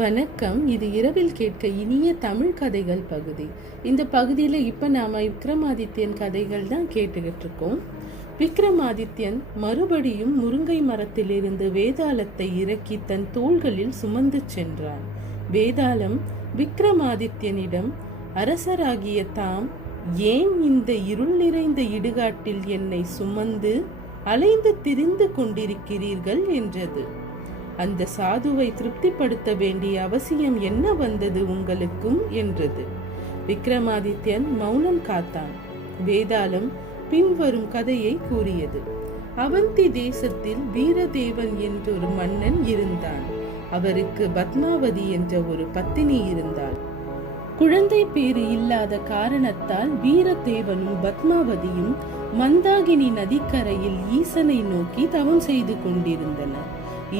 வணக்கம். இது இரவில் கேட்க இனிய தமிழ் கதைகள் பகுதி. இந்த பகுதியில் இப்போ நாம் விக்ரமாதித்யன் கதைகள் தான் கேட்டுக்கிட்டு இருக்கோம். விக்ரமாதித்யன் மறுபடியும் முருங்கை மரத்திலிருந்து வேதாளத்தை இறக்கி தன் தோள்களில் சுமந்து சென்றான். வேதாளம் விக்ரமாதித்யனிடம், அரசராகிய தாம் ஏன் இந்த இருள் நிறைந்த இடுகாட்டில் என்னை சுமந்து அலைந்து திரிந்து கொண்டிருக்கிறீர்கள் என்றது. அந்த சாதுவை திருப்திப்படுத்த வேண்டிய அவசியம் என்ன வந்தது உங்களுக்கும் என்றது. விக்ரமாதித்யன் மௌனம் காத்தான். வேதாளம் பின்வரும் கதையை கூறியது. அவந்தி தேசத்தில் வீரதேவன் என்றொரு மன்னன் இருந்தான். அவருக்கு பத்மாவதி என்ற ஒரு பத்தினி இருந்தாள். குழந்தை பேறு இல்லாத காரணத்தால் வீரதேவனும் பத்மாவதியும் மந்தாகினி நதிக்கரையில் ஈசனை நோக்கி தவம் செய்து கொண்டிருந்தனர்.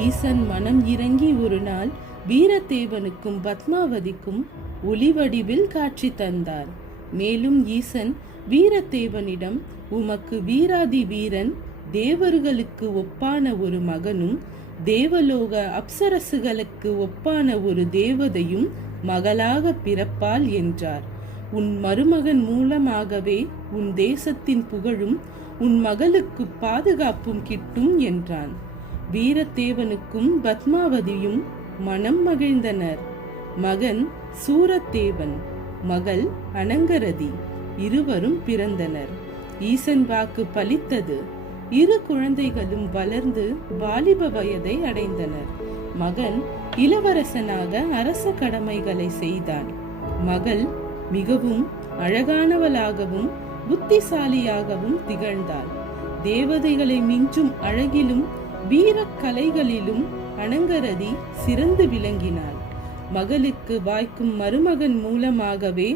ஈசன் மனம் இறங்கி ஒரு நாள் வீரதேவனுக்கும் பத்மாவதிக்கும் ஒளிவடிவில் காட்சி தந்தார். மேலும் ஈசன் வீரதேவனிடம், உமக்கு வீராதி வீரன், தேவர்களுக்கு ஒப்பான ஒரு மகனும் தேவலோக அப்சரசுகளுக்கு ஒப்பான ஒரு தேவதையும் மகளாக பிறப்பாள் என்றார். உன் மருமகன் மூலமாகவே உன் தேசத்தின் புகழும் உன் மகளுக்கு பாதுகாப்பும் கிட்டும் என்றான். வீரதேவனுக்கும் பத்மாவதியும் மனம் மகிழ்ந்தனர். மகன் சூரத்தேவன், மகள் அனங்கரதி, இருவரும் பிறந்தனர். ஈசன் வாக்கு பலித்தது. இரு குழந்தைகளும் வளர்ந்து வாலிப வயதை அடைந்தனர். மகன் இளவரசனாக அரச கடமைகளை செய்தான். மகள் மிகவும் அழகானவளாகவும் புத்திசாலியாகவும் திகழ்ந்தாள். தேவதைகளை மிஞ்சும் அழகிலும் வீர கலைகளிலும் அனங்கரதி சிறந்து விளங்கினாள். மகளுக்கு வாய்க்கும் மருமகன் மூலமாகவே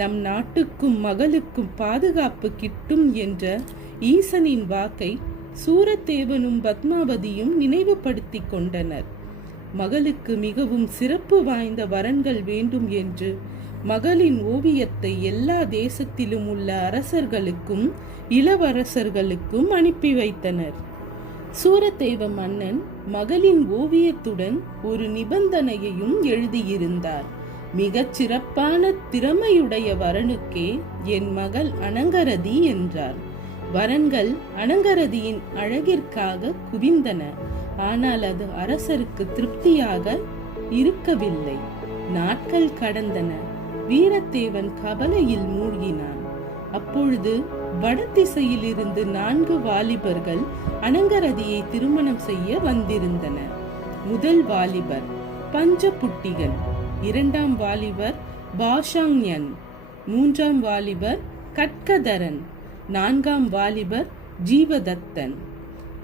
நம் நாட்டுக்கும் மகளுக்கும் பாதுகாப்பு கிட்டும் என்ற ஈசனின் வாக்கை சூரத்தேவனும் பத்மாவதியும் நினைவுபடுத்தி கொண்டனர். மகளுக்கு மிகவும் சிறப்பு வாய்ந்த வரன்கள் வேண்டும் என்று மகளின் ஓவியத்தை எல்லா தேசத்திலும் உள்ள அரசர்களுக்கும் இளவரசர்களுக்கும் அனுப்பி வைத்தனர். சூரத்தேவ மன்னன் மகளின் ஓவியத்துடன் ஒரு நிபந்தனையையும் எழுதியிருந்தார். மிகச் சிறப்பான திறமையுடைய வரனுக்கே என் மகள் அனங்கரதி என்றார். வரன்கள் அனங்கரதியின் அழகிற்காக குவிந்தன. ஆனால் அது அரசருக்கு திருப்தியாக இருக்கவில்லை. நாட்கள் கடந்தன. வீரதேவன் கவலையில் மூழ்கினான். அப்பொழுது வடதிசையில் இருந்து 4 வாலிபர்கள் அனங்கரதியை திருமணம் செய்ய வந்திருந்தனர். முதல் வாலிபர் பஞ்சபுட்டிகன், 2ஆம் வாலிபர் பாஷாங்யன், 3ஆம் வாலிபர் கட்கதரன், 4ஆம் வாலிபர் ஜீவதத்தன்.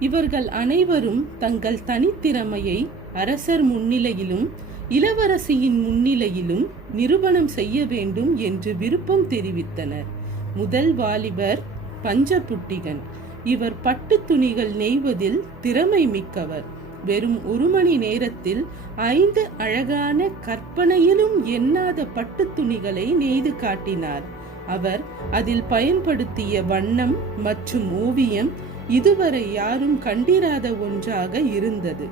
இவர்கள் அனைவரும் தங்கள் தனித்திறமையை அரசர் முன்னிலையிலும் இளவரசியின் முன்னிலையிலும் நிரூபணம் செய்ய வேண்டும் என்று விருப்பம் தெரிவித்தனர். முதல் வாலிபர் பஞ்சபுட்டிகன். இவர் பட்டு துணிகள் நெய்வதில் திறமை மிக்கவர். வெறும் 1 மணி நேரத்தில் 5 அழகான கற்பனையிலும் எண்ணாத பட்டு துணிகளை நெய்து காட்டினார். அவர் அதில் பயன்படுத்திய வண்ணம் மற்றும் ஓவியம் இதுவரை யாரும் கண்டிராத ஒன்றாக இருந்தது.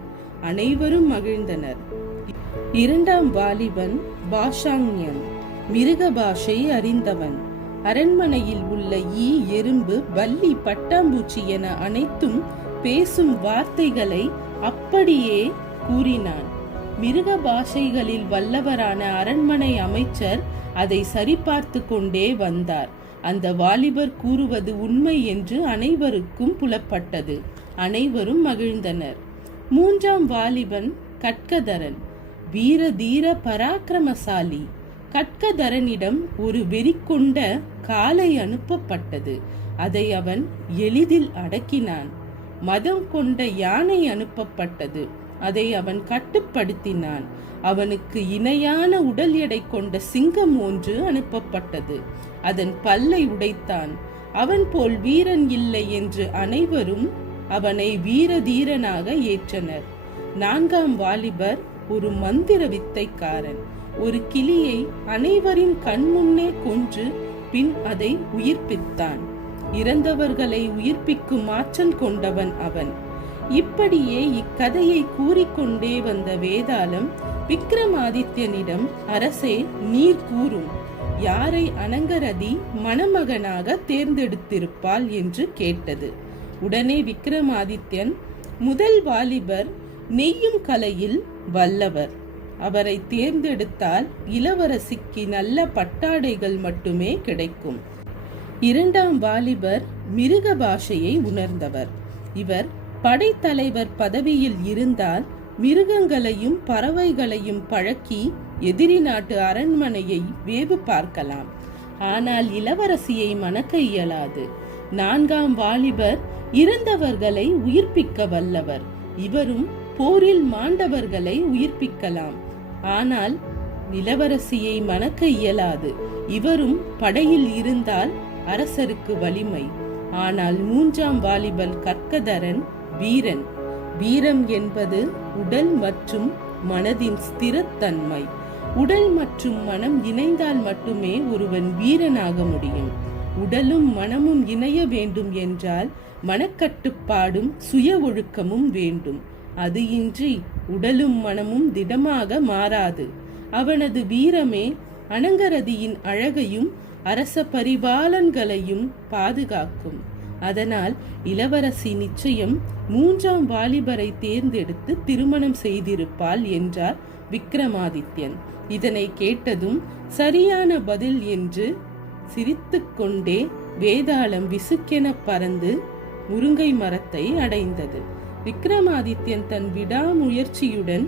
அனைவரும் மகிழ்ந்தனர். 2ஆம் வாலிபன் பாஷாங்யன். மிருக பாஷை அறிந்தவன். அரண்மனையில் உள்ள ஈ, எறும்பு, பல்லி, பட்டாம்பூச்சி என அனைத்தும் பேசும் வார்த்தைகளை அப்படியே கூறினான். மிருக பாஷைகளில் வல்லவரான அரண்மனை அமைச்சர் அதை சரிபார்த்து கொண்டே வந்தார். அந்த வாலிபர் கூறுவது உண்மை என்று அனைவருக்கும் புலப்பட்டது. அனைவரும் மகிழ்ந்தனர். 3ஆம் வாலிபன் கட்கதரன். வீர தீர பராக்கிரமசாலி. கட்கதரனிடம் ஒரு வெறி கொண்ட காளை அனுப்பப்பட்டது. அதை அவன் எளிதில் அடக்கினான். மதம் கொண்ட யானை அனுப்பப்பட்டது. அதை அவன் கட்டுப்படுத்தினான். அவனுக்கு இணையான உடல் எடை கொண்ட சிங்கம் ஒன்று அனுப்பப்பட்டது. அதன் பல்லை உடைத்தான். அவன் போல் வீரன் இல்லை என்று அனைவரும் அவனை வீர தீரனாக ஏற்றனர். 4ஆம் வாலிபர் ஒரு மந்திர வித்தைக்காரன். ஒரு கிளியை அனைவரின் கண்முன்னே கொன்று பின் அதை உயிர்ப்பித்தான். இறந்தவர்களை உயிர்ப்பிக்கும் ஆற்றல் கொண்டவன் அவன். இப்படியே இக்கதையை கூறிக்கொண்டே வந்த வேதாளம் விக்ரமாதித்யனிடம், அரசே, நீர் கூறும், யாரை அனங்கரதி மணமகனாக தேர்ந்தெடுத்திருப்பாள் என்று கேட்டது. உடனே விக்ரமாதித்யன், முதல் வாலிபர் நெய்யும் கலையில் வல்லவர், அவரை தேர்ந்தெடுத்தால் இளவரசிக்கு நல்ல பட்டாடைகள் மட்டுமே கிடைக்கும். இரண்டாம் வாலிபர் மிருக பாஷையை உணர்ந்தவர், இவர் படைத்தலைவர் பதவியில் இருந்தால் மிருகங்களையும் பறவைகளையும் பழக்கி எதிரி நாட்டு அரண்மனையை வேவு பார்க்கலாம். ஆனால் இளவரசியை மணக்க இயலாது. நான்காம் வாலிபர் இறந்தவர்களை உயிர்ப்பிக்க வல்லவர், இவரும் போரில் மாண்டவர்களை உயிர்ப்பிக்கலாம். ஆனால் இளவரசியை மணக்க இயலாது. இவரும் படையில் இருந்தால் அரசருக்கு வலிமை. ஆனால் மூன்றாம் வாலிபர் கற்கதரன் வீரன். வீரம் என்பது உடல் மற்றும் மனதின் ஸ்திரத்தன்மை. உடல் மற்றும் மனம் இணைந்தால் மட்டுமே ஒருவன் வீரனாக முடியும். உடலும் மனமும் இணைய வேண்டும் என்றால் மனக்கட்டுப்பாடும் சுய ஒழுக்கமும் வேண்டும். அது இன்றி உடலும் மனமும் திடமாக மாறாது. அவனது வீரமே அனங்கரதியின் அழகையும் அரச பரிபாலன்களையும் பாதுகாக்கும். அதனால் இளவரசி நிச்சயம் மூன்றாம் வாலிபரை தேர்ந்தெடுத்து திருமணம் செய்திருப்பாள் என்றார் விக்ரமாதித்யன். இதனை கேட்டதும் சரியான பதில் என்று சிரித்துக்கொண்டே வேதாளம் விசுக்கென பறந்து முருங்கை மரத்தை அடைந்தது. விக்ரமாதித்யன் தன் விடாமுயற்சியுடன்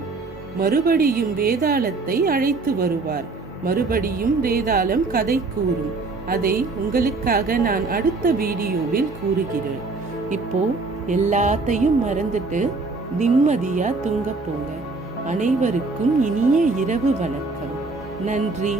மறுபடியும் வேதாளத்தை அழைத்து வருவார். மறுபடியும் வேதாளம் கதை கூறும். அதை உங்களுக்காக நான் அடுத்த வீடியோவில் கூறுகிறேன். இப்போ எல்லாத்தையும் மறந்துட்டு நிம்மதியா தூங்க போங்க. அனைவருக்கும் இனிய இரவு வணக்கம். நன்றி.